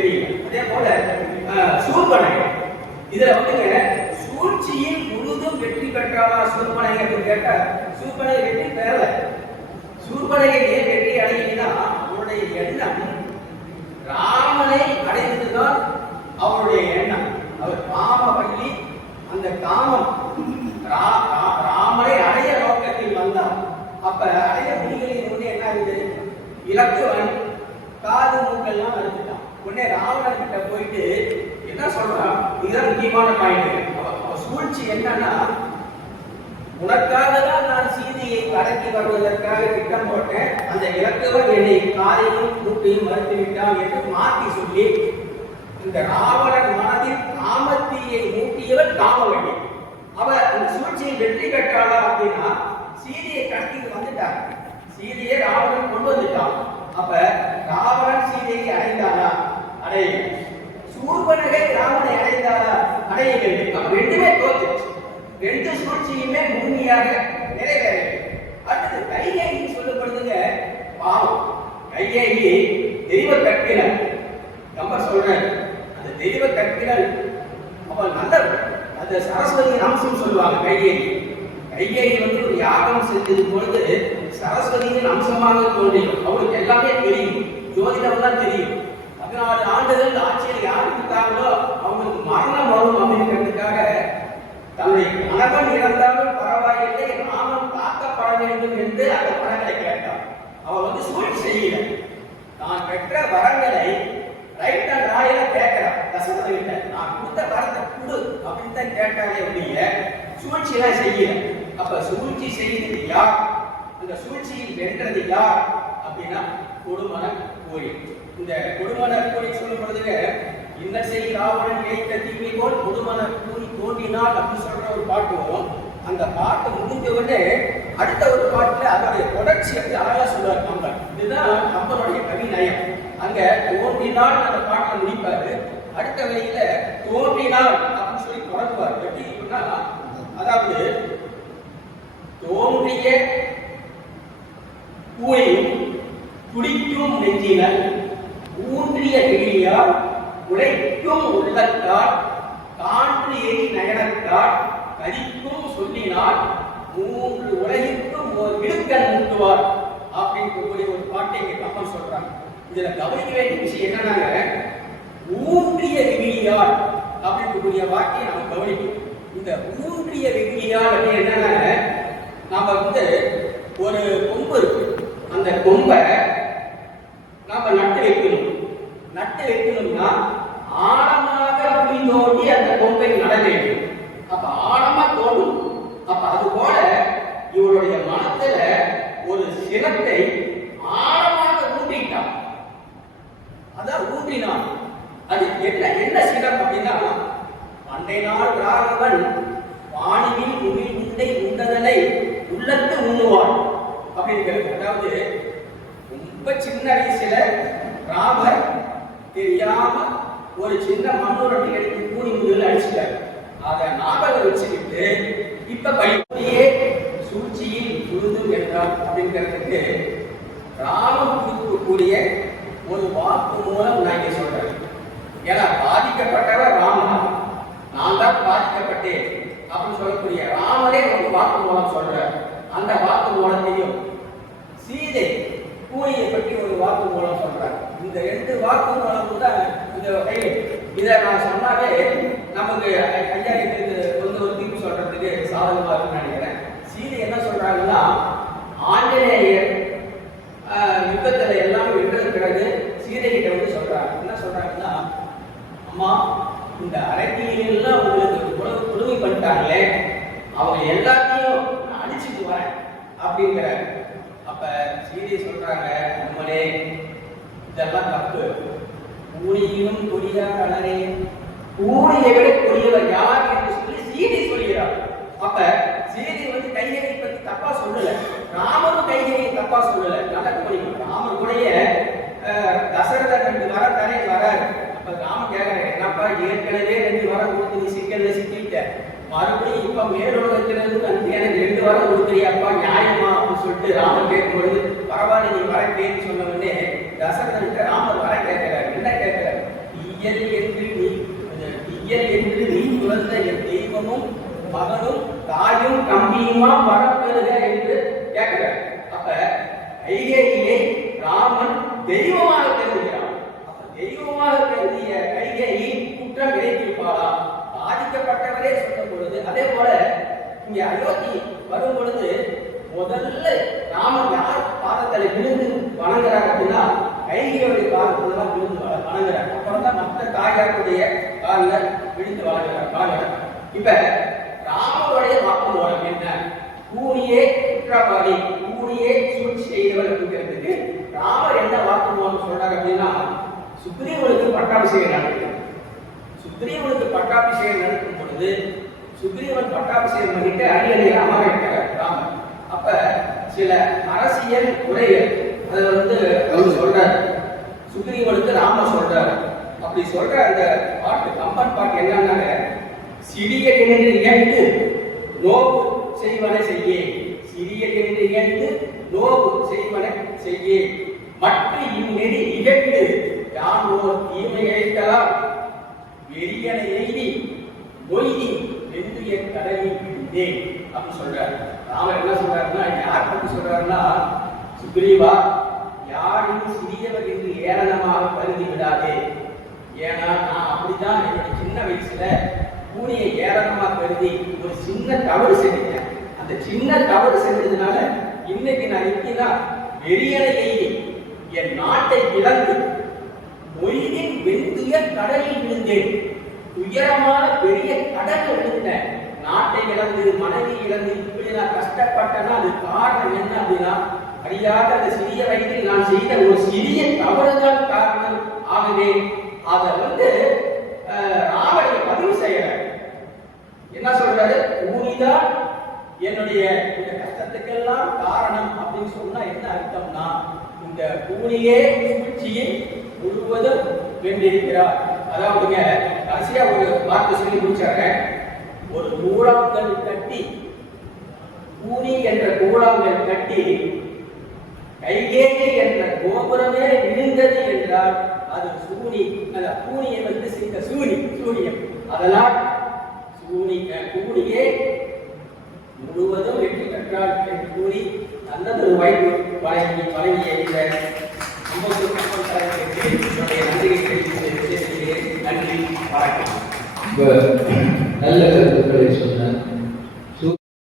தெரியும். அதே போல சூர்பனகை இதுல வந்துங்க சூழ்ச்சியில் முழுதும் வெற்றி பெற்றாளா சூர்பனகை அப்படின்னு கேட்டா சூர்பனகை வெற்றி பெறல. சூர்பனகை ஏன் வெற்றி அடையினா அவருடைய எண்ணம் ராமனை அடைந்ததுதான் அவருடைய எண்ணம். அவர் காமவல்லி அந்த காமம் ராமனை அடைய நோக்கத்தில் வந்தார். அப்ப அடைய முடிகளின் என்ன ஆகுது, இலக்குவன் காது மூக்கெல்லாம் அறுத்துட்டான். உடனே ராவணன் கிட்ட போயிட்டு என்ன சொல்றான், இதுதான் முக்கியமான பாயிண்ட். சூழ்ச்சி என்னன்னா, உனக்காக தான் நான் சீதையை அடக்கி வருவதற்காக திட்டம் போட்டேன், அந்த இலக்குவன் என்னை காதையும் மூக்கையும் மறுத்து விட்டான் என்று மாற்றி சொல்லி இந்த ராவணன் மனதில் காமத்தீயை மூட்டியவர் காமவல்லி. அவர் அந்த சூழ்ச்சியை வெற்றி பெற்றாளா அப்படின்னா சீதையை கடத்திட்டு வந்துட்டார். சீதையை ராவணன் கொண்டு வந்துட்டான். அப்ப ராவணன் சீதையை அடைந்தாரா? அடையவில்லை. சூர்பனகை ராவணனை அடைந்தாரா? அடையவில்லை. அப்ப ரெண்டுமே தோத்துச்சு. ரெண்டு சூழ்ச்சியுமே முழுமையாக நிறைவேறவில்லை. அடுத்தது கைகேயி சொல்லப்படுதுங்க பாவம். கைகேயி தெய்வ கற்பினர் நம்ம சொல்றேன். அந்த தெய்வ கற்பினர் அவள் நல்லவர். அந்த சரஸ்வதியின் அம்சம் சொல்லுவாங்க. கைகேயி வந்து ஒரு யாகம் செஞ்சது பொழுது சரஸ்வதியின் அம்சமாக தோன்றியும் அவளுக்கு எல்லாமே தெரியும், ஜோதிடம் தான் தெரியும். 14 ஆண்டுகள் ஆட்சியில் யார் இருக்காங்களோ அவங்களுக்கு மரணம் வரும் அப்படிங்கிறதுக்காக தன்னுடைய கணவன் இறந்தாலும் பரவாயில்லை, ராமன் காக்கப்பட வேண்டும் என்று அந்த வரங்களை கேட்டார். அவள் வந்து சூழ்ச்சி செய்யல. தான் பெற்ற வரங்களை ரைட் அண்ட் ராயில கேட்கிறார். தசரதன் நான் கொடுத்த வரத்தை கொடு அப்படின்னு தான் கேட்டாலே ஒழிய சூழ்ச்சி எல்லாம் செய்யல. அப்ப சூழ்ச்சி செய்தது யார், இந்த சூழ்ச்சியில் வென்றது யார் அப்படின்னா கொடுமன கோயில். இந்த கொடுமன கோயில் சொல்லும் பொழுதுங்க இன்னசை ராவணன் இழைத்த தீமை போல் கொடுமன கூறி தோன்றினாள் அப்படின்னு சொல்ற ஒரு பாட்டு வரும். அந்த பாட்டு முடிஞ்ச உடனே அடுத்த ஒரு பாட்டுல அதோடைய தொடர்ச்சி வந்து அழகா சொல்லுவார் கம்பன். இதுதான் கம்பனுடைய கவி நயம். அங்க தோன்றினாள் அந்த பாட்டில் முடிப்பாரு. அடுத்த வரையில தோன்றினாள் அப்படின்னு சொல்லி தொடங்குவார். எப்படி சொன்னா, அதாவது தோன்றிய பூவையும் துடிக்கும் நெஞ்சினல் ஊன்றிய கிளியால் உழைக்கும் உள்ளத்தால் காற்று ஏறி நயனத்தால் கதிக்கும் சொல்லினால் 3 உலகிற்கும் ஒரு விழுக்கன் மூட்டுவார் அப்படின்னு கூடிய ஒரு பாட்டை இங்க கம்பன் சொல்றாங்க. இதுல கவனிக்க வேண்டிய விஷயம் என்னன்னா, ஊன்றிய விகிலியால் அப்படின்னு கூடிய வார்த்தையை நம்ம கவனிக்கணும். இந்த ஊன்றிய விகிலியால் அப்படின்னு என்னன்னா, நாம வந்து ஒரு கொம்பு இருக்கு, அந்த கொம்பை நாம நட்டு வைக்கணும். நட்டு வைக்கணும்னா ஆழமாக குழி தோண்டி அந்த கொம்பை நட வேண்டும். அப்ப ஆழமா தோண்டும். அப்ப அது போல இவருடைய மனத்துல ஒரு சிரத்தை ஆழமாக ஊன்றிட்டான். அதான் ஊன்றினான். அது என்ன சிரம் அப்படின்னா, அண்டை நாள் ராகவன் வாணிவில் உமிழ் உண்டை உண்டதனை உள்ளத்து உண்ணுவான் அப்படிங்கிறது. அதாவது ரொம்ப சின்ன வயசுல ராமர் தெரியாம ஒரு சின்ன மண்ணுரட்டி எடுத்து கூடி முதல் அடிச்சுட்டார். அதை ஞாபகம் வச்சுக்கிட்டு இப்ப பையே சூழ்ச்சியில் சுழுதும் என்றார் அப்படிங்கிறதுக்கு ராமம் கொடுக்கக்கூடிய ஒரு வாக்கு மூலம் நான் இங்க சொல்றேன். ஏன்னா பாதிக்கப்பட்டவர் ராமன், நான் தான் பாதிக்கப்பட்டேன் அப்படின்னு சொல்லக்கூடிய ராமரே ஒரு வாக்கு மூலம் சொல்ற. அந்த வாக்கு மூலத்தையும் சீதை கூலியை பற்றி ஒரு வாக்கு மூலம் சொல்றாங்க. இந்த 2 வாக்கு மூலம் தான் இந்த வகையில் இதை நான் சொன்னாலே நமக்கு ஐயா இதுக்கு ஒரு தீர்ப்பு சொல்றதுக்கு சாதகமாக இருக்குன்னு நினைக்கிறேன். சீதை என்ன சொல்றாங்கன்னா, ஆஞ்சநேயர் யுத்தத்துல எல்லாம் வென்றது பிறகு சீதை கிட்ட வந்து சொல்றாங்க. என்ன சொல்றாங்கன்னா, அம்மா இந்த அரக்கியெல்லாம் உங்களுக்கு கொடுமை பண்ணிட்டாங்களே, அவங்க எல்லாத்தையும் நான் அழிச்சிட்டு வரேன் அப்படிங்கிற. அப்ப சீதை சொல்றாங்க, நம்மளே இதெல்லாம் தப்பு, கூலியிலும் கொடியா கலரே, கூலியை விட கொடியவர் யார் என்று சொல்லி சீதை சொல்கிறார். அப்ப சீதை வந்து கைகேயை பத்தி தப்பா சொல்லல, ராமரும் கைகேயை தப்பா சொல்லல. நடக்க ராமர் கூட தசரதன் 2 வர தானே வராரு. அப்ப ராமன் கேட்கிறாரு, என்னப்பா ஏற்கனவே 2 வாரம் கொடுத்து நீ சிக்கல்ல சிக்கிட்ட, மறுபடியும் இப்ப மேலோகத்திலிருந்து எனக்கு 2 வாரம் கொடுக்குறியாப்பா, நியாயமா அப்படின்னு சொல்லிட்டு ராமர் கேட்கும்பொழுது, பரவாயில்ல நீ வர கேட்டு சொன்ன உடனே தசரதன் ராமர் வர கேட்கிறார். என்ன கேட்கிறார், இயல் என்று நீ துறந்த என் தெய்வமும் மகனும் தாயும் தம்பியுமா வரப்பெறுக என்று கேட்கிறார். அப்ப கைகேயியை ராமன் தெய்வமாக கருதுகிறான். அப்ப தெய்வமாக கருதிய கைகேயி குற்றம் கிடைத்திருப்பாளா? பாதிக்கப்பட்டவரே சொல்லும் பொழுது, அதே போல இங்க அயோத்தி வரும் பொழுது முதல்ல ராமன் யார் பாதத்துல விழுந்து வணங்குறாங்க அப்படின்னா கைகையுடைய பாதத்துல தான் விழுந்து வணங்குறாங்க. அப்புறம் தான் மற்ற தாயாருடைய காலில் விழுந்து வணங்குறாங்க. இப்ப ராமனுடைய வாக்குமூலம் என்ன? கூறியே குற்றவாளி, கூறியே சூழ்ச்சி செய்தவர் அப்படிங்கிறதுக்கு ராமர் என்ன வாக்குமூலம் சொல்றாங்க அப்படின்னா, சுக்ரீவனுக்கு பட்டாபிஷேகம் நடக்குது. சுக்ரீவனுக்கு பட்டாபிஷேகம் நடக்கும் பொழுது சுக்ரீவன் பட்டாபிஷேகம் பண்ணிட்டு அரியணையில் அமர வைக்கிறார் ராமர். அப்ப சில அரசியல் உரைகள் அதை அவர் சொல்றார். சுக்ரீவனுக்கு ராமர் சொல்றார். அப்படி சொல்ற அந்த பாட்டு, கம்பன் பாட்டு என்னன்னாங்க, சிறிய என்று இயந்து நோவு செய்வன செய்யே, சிறிய என்று இயந்து நோவு செய்வன செய்யே, மற்ற இந்நெறி இகழ்ந்து யான் ஓர் தீமை இழைக்கலாம், வெறியனை எய்தி மொய்தி வெந்துய கடலில் விழுந்தேன் அப்படின்னு சொல்றாரு. ராமர் என்ன சொல்றாருன்னா, யார் பற்றி சொல்றாருன்னா, சுக்ரீவா யாரையும் சிறியவர் என்று ஏளனமாக கருதி விடாதே. ஏன்னா நான் அப்படிதான் என்னுடைய சின்ன வயசுல கூலியை ஏளனமா கருதி ஒரு சின்ன தவறு செஞ்சேன். அந்த சின்ன தவறு செஞ்சதுனால இன்னைக்கு நான் எப்படின்னா வெறியனை எய்தி என் நாட்டை இழந்து மொய்தின் வெந்துய கடலில் விழுந்தேன். உயரமான பெரிய கடல் விழுந்தேன். நாட்டை இழந்து மனைவி இழந்து இப்படி நான் கஷ்டப்பட்டேன்னா அது காரணம் என்ன அப்படின்னா, அறியாத அந்த சிறிய வயதில் நான் செய்த ஒரு சிறிய தவறுதான் காரணம். ஆகவே அதை ராமனை பதிவு செய்யற என்ன சொல்றாரு, கூலிதான் என்னுடைய இந்த கஷ்டத்துக்கெல்லாம் காரணம் அப்படின்னு சொன்னா என்ன அர்த்தம்னா, இந்த கூலியே சூழ்ச்சியை முழுவதும் வென்றிருக்கிறார். அதாவதுங்க கடைசியா ஒரு வார்த்தை சொல்லி முடிச்சாங்க. ஒரு கூழாங்கல் கட்டி, கூனி என்ற கூழாங்கல் கட்டி கைகேயி என்ற கோபுரமே விழுந்தது என்றால் அது சூனி. அந்த பூனியை செய்த சூனியம். அதனால் கூனியே முழுவதும் வெற்றி பெற்றால் என்று கூறி நல்லது வாய்ப்பு வழங்கிய இந்த நன்றியை தெரிவித்து நன்றி, வணக்கம். நல்ல கருத்துக்களை சொன்ன